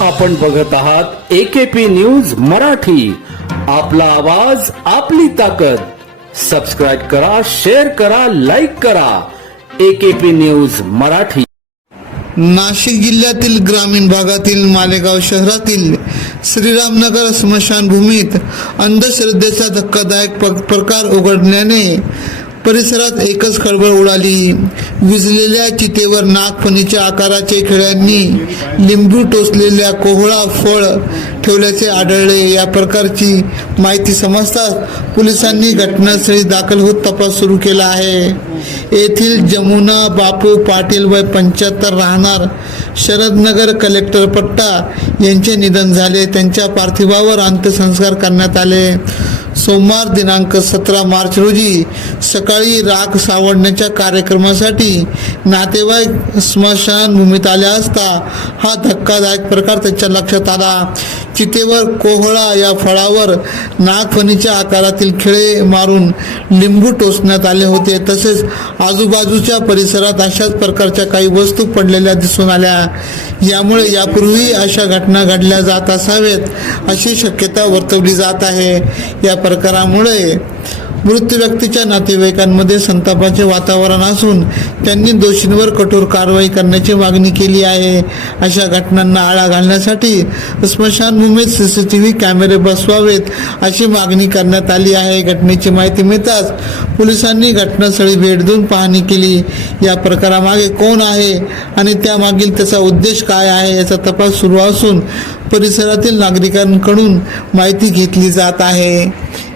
आपण बघत आहात एकेपी न्यूज मराठी. आपला आवाज आपली ताकद. सबस्क्राईब करा शेअर करा लाईक करा. AKP news Marathi. नाशिक जिल्ह्यातील ग्रामीण भागातील मालेगाव शहरातील श्रीरामनगर स्मशानभूमीत अंधश्रद्धेचा धक्कादायक प- प्रकार उघडल्याने परिसरात एकच खळबळ उडाली. विजलेल्या चितेवर नागफणीच्या आकाराचे खेळ्यांनी लिंबू टोचलेल्या कोहळा फळ ठेवल्याचे आढळले. या प्रकारची माहिती समजताच पोलिसांनी घटनास्थळी दाखल होत तपास सुरू केला आहे. येथील जमुना बापू पाटील वय पंच्याहत्तर राहणार. शरदनगर कलेक्टर पट्टा यांचे निधन झाले. त्यांच्या पार्थिवावर अंत्यसंस्कार करण्यात आले. सोमवार दिनांक सतरा मार्च रोजी सकाळी राख सावडण्याच्या कार्यक्रमासाठी नातेवाईक स्मशानभूमीत आले असता हा धक्कादायक प्रकार त्यांच्या लक्षात आला. चितेवर कोहळा या फळावर नागफणीच्या आकारातील खिळे मारून लिंबू टोचण्यात आले होते. तसेच आजूबाजूच्या परिसरात अशाच प्रकारच्या काही वस्तू पडलेल्या दिसून आल्या. यामुळे यापूर्वी अशा घटना घडल्या जात असाव्यात अशी शक्यता वर्तवली जात आहे. या प्रकारामुळे मृत व्यक्तीच्या नातेवाईकांमध्ये संतापाचे वातावरण असून त्यांनी दोषींवर कठोर कारवाई करण्याची मागणी केली आहे. अशा घटनांना आळा घालण्यासाठी स्मशानभूमीत सीसीटीव्ही कॅमेरे बसवावेत अशी मागणी करण्यात आली आहे. घटनेची माहिती मिळताच पोलिसांनी घटनास्थळी भेट देऊन पाहणी केली. या प्रकारामागे कोण आहे आणि त्यामागील त्याचा उद्देश काय आहे याचा तपास सुरू असून परिसरातील नागरिकांकडून माहिती घेतली जात आहे.